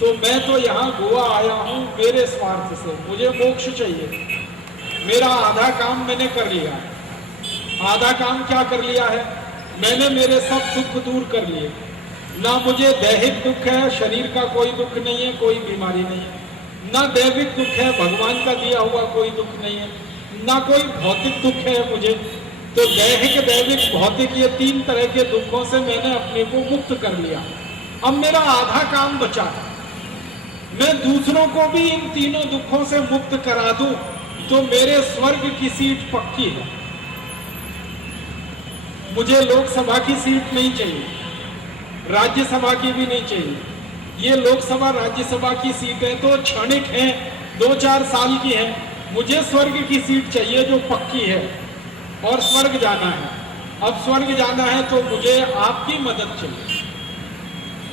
तो मैं तो यहाँ गोवा आया हूँ मेरे स्वार्थ से, मुझे मोक्ष चाहिए। मेरा आधा काम मैंने कर लिया। आधा काम क्या कर लिया है? मैंने मेरे सब दुख दूर कर लिए। ना मुझे दैहिक दुख है, शरीर का कोई दुख नहीं है, कोई बीमारी नहीं है। ना दैविक दुख है, भगवान का दिया हुआ कोई दुख नहीं है। ना कोई भौतिक दुख है मुझे। तो दैहिक, दैविक, भौतिक, ये तीन तरह के दुखों से मैंने अपने को मुक्त कर लिया। अब मेरा आधा काम बचा। मैं दूसरों को भी इन तीनों दुखों से मुक्त करा दूं तो मेरे स्वर्ग की सीट पक्की है। मुझे लोकसभा की सीट नहीं चाहिए, राज्यसभा की भी नहीं चाहिए। ये लोकसभा राज्यसभा की सीटें तो क्षणिक हैं, 2-4 साल की हैं। मुझे स्वर्ग की सीट चाहिए जो पक्की है, और स्वर्ग जाना है। अब स्वर्ग जाना है तो मुझे आपकी मदद चाहिए।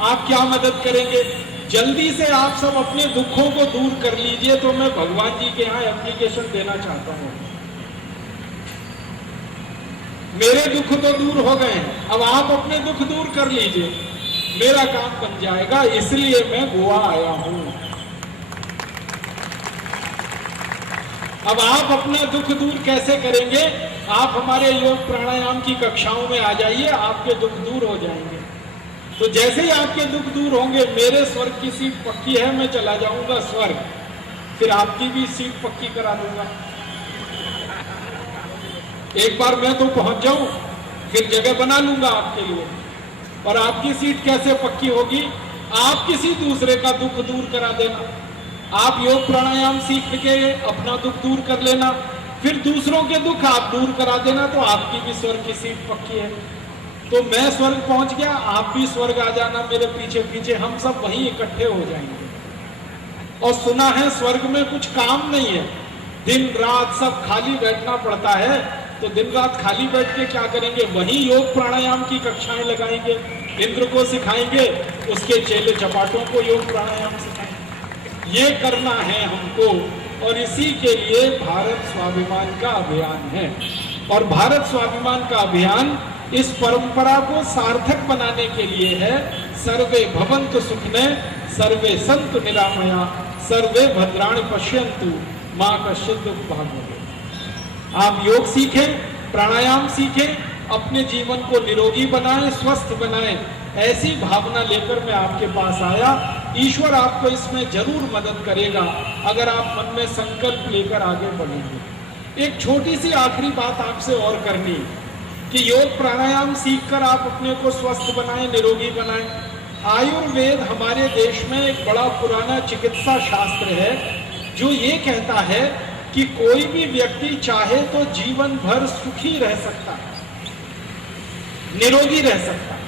आप क्या मदद करेंगे? जल्दी से आप सब अपने दुखों को दूर कर लीजिए, तो मैं भगवान जी के यहाँ एप्लीकेशन देना चाहता हूँ। मेरे दुख तो दूर हो गए हैं, अब आप अपने दुख दूर कर लीजिए, मेरा काम बन जाएगा। इसलिए मैं गोवा आया हूं। अब आप अपना दुख दूर कैसे करेंगे? आप हमारे योग प्राणायाम की कक्षाओं में आ जाइए, आपके दुख दूर हो जाएंगे। तो जैसे ही आपके दुख दूर होंगे, मेरे स्वर्ग की सीट पक्की है, मैं चला जाऊंगा स्वर्ग, फिर आपकी भी सीट पक्की करा दूंगा। एक बार मैं तो पहुंच जाऊं, फिर जगह बना लूंगा आपके लिए। और आपकी सीट कैसे पक्की होगी? आप किसी दूसरे का दुख दूर करा देना। आप योग प्राणायाम सीख के अपना दुख दूर कर लेना, फिर दूसरों के दुख आप दूर करा देना, तो आपकी भी स्वर्ग की सीट पक्की है। तो मैं स्वर्ग पहुंच गया, आप भी स्वर्ग आ जाना मेरे पीछे पीछे, हम सब वहीं इकट्ठे हो जाएंगे। और सुना है स्वर्ग में कुछ काम नहीं है, दिन रात सब खाली बैठना पड़ता है। तो दिन रात खाली बैठ के क्या करेंगे? वहीं योग प्राणायाम की कक्षाएं लगाएंगे, इंद्र को सिखाएंगे, उसके चेले चपाटों को योग प्राणायाम सिखाएंगे। ये करना है हमको, और इसी के लिए भारत स्वाभिमान का अभियान है। और भारत स्वाभिमान का अभियान इस परंपरा को सार्थक बनाने के लिए है। सर्वे भवन्तु सुखिनः, सर्वे सन्तु निरामया, सर्वे भद्राणि पश्यन्तु मा कश्चित् दुःखभाग् भवेत्। आप योग सीखें, प्राणायाम सीखें, अपने जीवन को निरोगी बनाएं, स्वस्थ बनाएं। ऐसी भावना लेकर मैं आपके पास आया। ईश्वर आपको इसमें जरूर मदद करेगा अगर आप मन में संकल्प लेकर आगे बढ़ेंगे। एक छोटी सी आखिरी बात आपसे और करनी कि योग प्राणायाम सीखकर आप अपने को स्वस्थ बनाएं, निरोगी बनाएं। आयुर्वेद हमारे देश में एक बड़ा पुराना चिकित्सा शास्त्र है जो ये कहता है कि कोई भी व्यक्ति चाहे तो जीवन भर सुखी रह सकता है, निरोगी रह सकता है,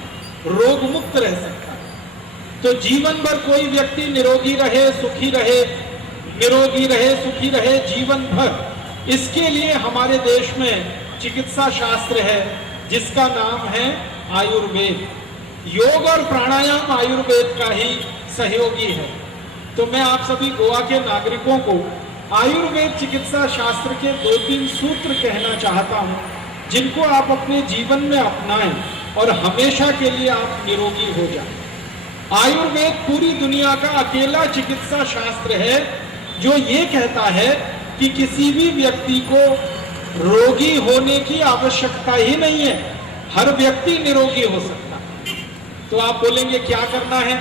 रोग मुक्त रह सकता है। तो जीवन भर कोई व्यक्ति निरोगी रहे, सुखी रहे, निरोगी रहे, सुखी रहे जीवन भर, इसके लिए हमारे देश में चिकित्सा शास्त्र है जिसका नाम है आयुर्वेद। योग और प्राणायाम आयुर्वेद का ही सहयोगी है। तो मैं आप सभी गोवा के नागरिकों को आयुर्वेद चिकित्सा शास्त्र के 2-3 सूत्र कहना चाहता हूं, जिनको आप अपने जीवन में अपनाएं और हमेशा के लिए आप निरोगी हो जाएं। आयुर्वेद पूरी दुनिया का अकेला चिकित्सा शास्त्र है जो ये कहता है कि किसी भी व्यक्ति को रोगी होने की आवश्यकता ही नहीं है, हर व्यक्ति निरोगी हो सकता है। तो आप बोलेंगे क्या करना है?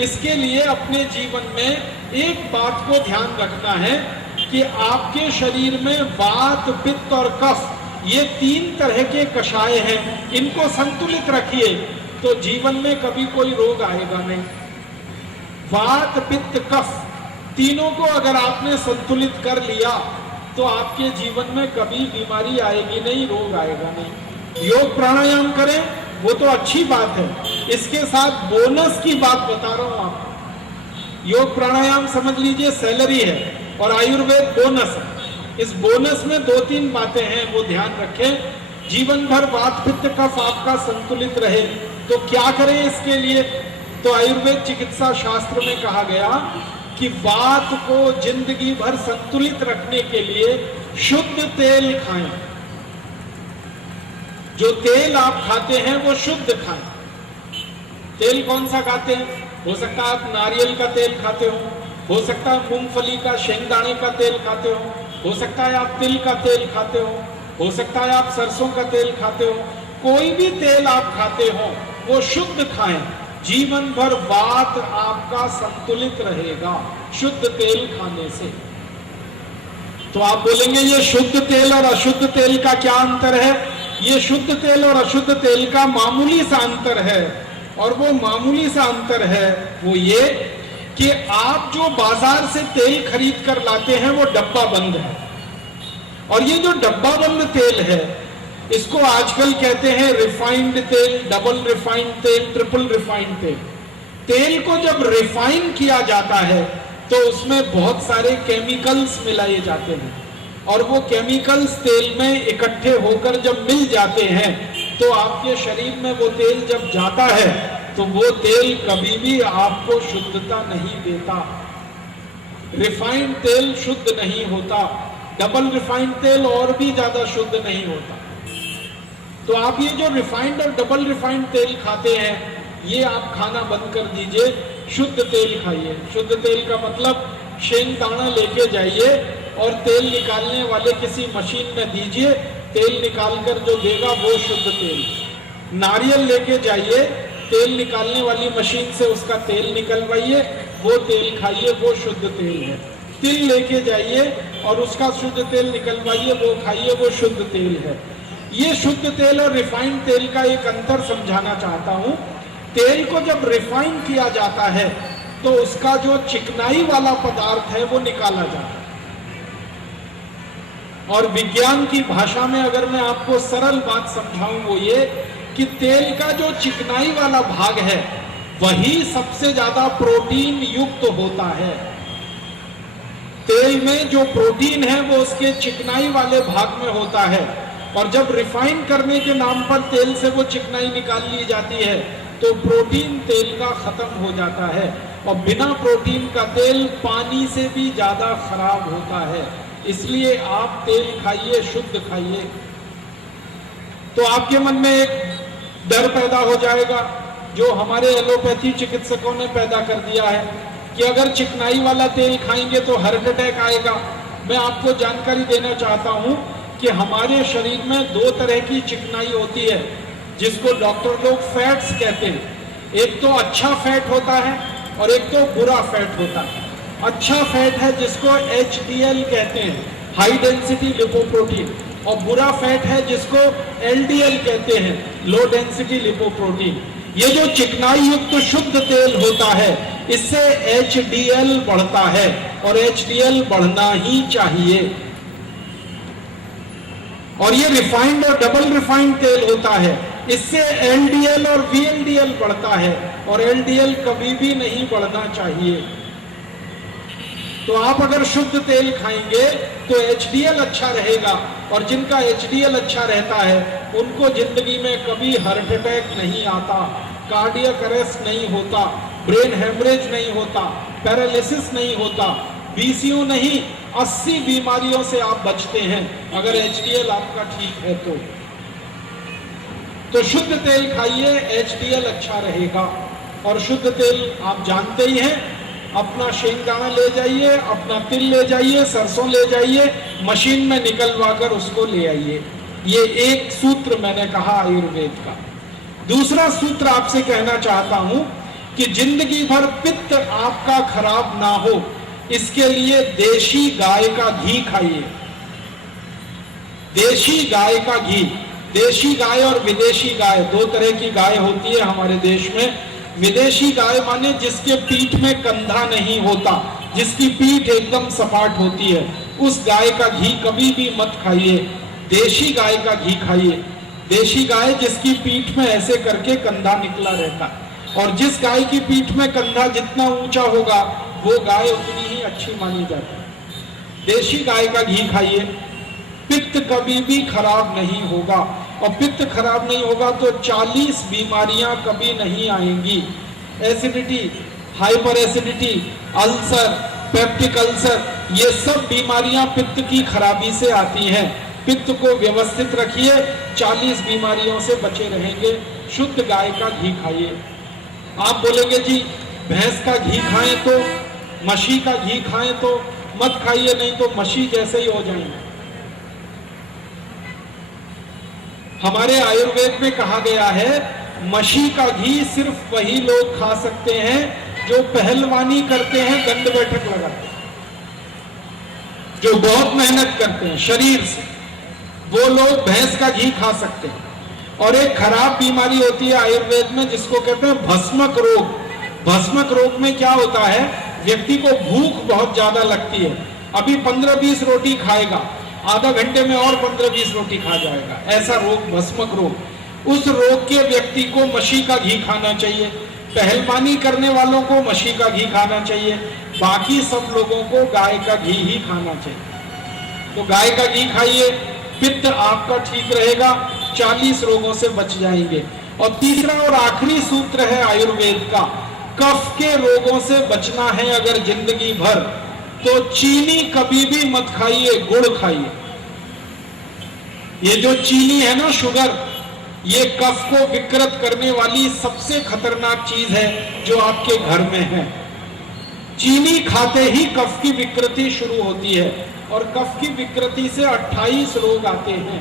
इसके लिए अपने जीवन में एक बात को ध्यान रखना है कि आपके शरीर में वात, पित्त और कफ, ये 3 तरह के कषाय हैं, इनको संतुलित रखिए तो जीवन में कभी कोई रोग आएगा नहीं। वात, पित्त, कफ, तीनों को अगर आपने संतुलित कर लिया तो आपके जीवन में कभी बीमारी आएगी नहीं, रोग आएगा नहीं। योग प्राणायाम करें वो तो अच्छी बात है, इसके साथ बोनस की बात बता रहा हूं आपको। योग प्राणायाम समझ लीजिए सैलरी है और आयुर्वेद बोनस है। इस बोनस में 2-3 बातें हैं, वो ध्यान रखें। जीवन भर वात, पित्त, कफ आपका संतुलित रहे तो क्या करें इसके लिए? तो आयुर्वेद चिकित्सा शास्त्र में कहा गया कि वात को जिंदगी भर संतुलित रखने के लिए शुद्ध तेल खाएं। जो तेल आप खाते हैं वो शुद्ध खाएं। तेल कौन सा खाते हैं? हो सकता है आप नारियल का तेल खाते हो सकता है मूंगफली का शेंगदाणे का तेल खाते हो सकता है आप तिल का तेल खाते हो सकता है आप सरसों का तेल खाते हो। कोई भी तेल आप खाते हो वो शुद्ध खाएं, जीवन भर वात आपका संतुलित रहेगा शुद्ध तेल खाने से। तो आप बोलेंगे ये शुद्ध तेल और अशुद्ध तेल का क्या अंतर है? ये शुद्ध तेल और अशुद्ध तेल का मामूली सा अंतर है, और वो मामूली सा अंतर है वो ये कि आप जो बाजार से तेल खरीद कर लाते हैं वो डब्बा बंद है, और ये जो डब्बा बंद तेल है इसको आजकल कहते हैं रिफाइंड तेल, डबल रिफाइंड तेल, ट्रिपल रिफाइंड तेल। तेल को जब रिफाइन किया जाता है तो उसमें बहुत सारे केमिकल्स मिलाए जाते हैं, और वो केमिकल्स तेल में इकट्ठे होकर जब मिल जाते हैं तो आपके शरीर में वो तेल जब जाता है तो वो तेल कभी भी आपको शुद्धता नहीं देता। रिफाइंड तेल शुद्ध नहीं होता, डबल रिफाइंड तेल और भी ज्यादा शुद्ध नहीं होता। तो आप ये जो रिफाइंड और डबल रिफाइंड तेल खाते हैं ये आप खाना बंद कर दीजिए, शुद्ध तेल खाइए। शुद्ध तेल का मतलब शेंगदाना लेके जाइए और तेल निकालने वाले किसी मशीन में दीजिए, तेल निकालकर जो देगा वो शुद्ध तेल। नारियल लेके जाइए, तेल निकालने वाली मशीन से उसका तेल निकलवाइए, वो तेल खाइए, वो शुद्ध तेल है। तिल लेके जाइए और उसका शुद्ध तेल निकलवाइए, वो खाइए, वो शुद्ध तेल है। ये शुद्ध तेल और रिफाइंड तेल का एक अंतर समझाना चाहता हूं। तेल को जब रिफाइन किया जाता है तो उसका जो चिकनाई वाला पदार्थ है वो निकाला जाता है, और विज्ञान की भाषा में अगर मैं आपको सरल बात समझाऊं वो ये कि तेल का जो चिकनाई वाला भाग है वही सबसे ज्यादा प्रोटीन युक्त होता है। तेल में जो प्रोटीन है वो उसके चिकनाई वाले भाग में होता है, और जब रिफाइन करने के नाम पर तेल से वो चिकनाई निकाल ली जाती है तो प्रोटीन तेल का खत्म हो जाता है, और बिना प्रोटीन का तेल पानी से भी ज्यादा खराब होता है। इसलिए आप तेल खाइए, शुद्ध खाइए। तो आपके मन में एक डर पैदा हो जाएगा जो हमारे एलोपैथी चिकित्सकों ने पैदा कर दिया है कि अगर चिकनाई वाला तेल खाएंगे तो हार्ट अटैक आएगा। मैं आपको जानकारी देना चाहता हूं कि हमारे शरीर में दो तरह की चिकनाई होती है जिसको डॉक्टर लोग फैट्स कहते हैं। एक तो अच्छा फैट होता है और एक तो बुरा फैट होता है। अच्छा फैट है जिसको HDL कहते हैं, हाई डेंसिटी लिपोप्रोटीन, और बुरा फैट है जिसको LDL कहते हैं, लो डेंसिटी लिपोप्रोटीन। ये जो चिकनाई युक्त शुद्ध तेल होता है इससे HDL बढ़ता है, और HDL बढ़ना ही चाहिए। और ये रिफाइंड और डबल रिफाइंड तेल होता है, इससे LDL और VLDL बढ़ता है, और LDL कभी भी नहीं बढ़ना चाहिए। तो आप अगर शुद्ध तेल खाएंगे तो HDL अच्छा रहेगा, और जिनका HDL अच्छा रहता है उनको जिंदगी में कभी हार्ट अटैक नहीं आता, कार्डियक अरेस्ट नहीं होता, ब्रेन हेमरेज नहीं होता, पैरालिसिस नहीं होता, BCO नहीं, 80 बीमारियों से आप बचते हैं अगर HDL आपका ठीक है तो शुद्ध तेल खाइए, HDL अच्छा रहेगा। और शुद्ध तेल आप जानते ही हैं, अपना शेंगदाना ले जाइए, अपना तिल ले जाइए, सरसों ले जाइए, मशीन में निकलवा कर उसको ले आइए। ये एक सूत्र मैंने कहा आयुर्वेद का। दूसरा सूत्र आपसे कहना चाहता हूं कि जिंदगी भर पित्त आपका खराब ना हो इसके लिए देशी गाय का घी खाइए। देशी गाय का घी। देशी गाय और विदेशी गाय दो तरह की गाय होती है हमारे देश में। विदेशी गाय माने जिसके पीठ में कंधा नहीं होता, जिसकी पीठ एकदम सपाट होती है, उस गाय का घी कभी भी मत खाइए। देशी गाय का घी खाइए। देशी गाय जिसकी पीठ में ऐसे करके कंधा निकला रहता है, और जिस गाय की पीठ में कंधा जितना ऊंचा होगा वो गाय उतनी ही अच्छी मानी जाती है। देशी गाय का घी खाइए। पित्त कभी भी खराब नहीं होगा, और पित्त खराब नहीं होगा तो 40 बीमारियां कभी नहीं आएंगी। Acidity, hyper acidity, ulcer, peptic ulcer, ये सब बीमारियां पित्त की खराबी से आती हैं। पित्त को व्यवस्थित रखिए, 40 बीमारियों से बचे रहेंगे। शुद्ध गाय का घी खाइए। आप बोलेंगे जी भैंस का घी खाएं तो, मशी का घी खाएं तो मत खाइए, नहीं तो मशी जैसे ही हो जाएंगे। हमारे आयुर्वेद में कहा गया है मशी का घी सिर्फ वही लोग खा सकते हैं जो पहलवानी करते हैं, दंड बैठक लगाते हैं, जो बहुत मेहनत करते हैं शरीर से, वो लोग भैंस का घी खा सकते हैं। और एक खराब बीमारी होती है आयुर्वेद में जिसको कहते हैं भस्मक रोग। भस्मक रोग में क्या होता है, व्यक्ति को भूख बहुत ज्यादा लगती है, अभी 15-20 रोटी खाएगा, आधा घंटे में और 15-20 रोटी खा जाएगा, ऐसा रोग भस्मक रोग। उस रोग के व्यक्ति को मशी का घी खाना चाहिए, पहलवानी करने वालों को मशी का घी खाना चाहिए, बाकी सब लोगों को गाय का घी ही खाना चाहिए। तो गाय का घी खाइए, पित्त आपका ठीक रहेगा, 40 रोगों से बच जाएंगे। और तीसरा और आखिरी सूत्र है आयुर्वेद का, कफ के रोगों से बचना है अगर जिंदगी भर, तो चीनी कभी भी मत खाइए, गुड़ खाइए। ये जो चीनी है ना, शुगर, ये कफ को विकृत करने वाली सबसे खतरनाक चीज है जो आपके घर में है। चीनी खाते ही कफ की विकृति शुरू होती है और कफ की विकृति से 28 रोग आते हैं।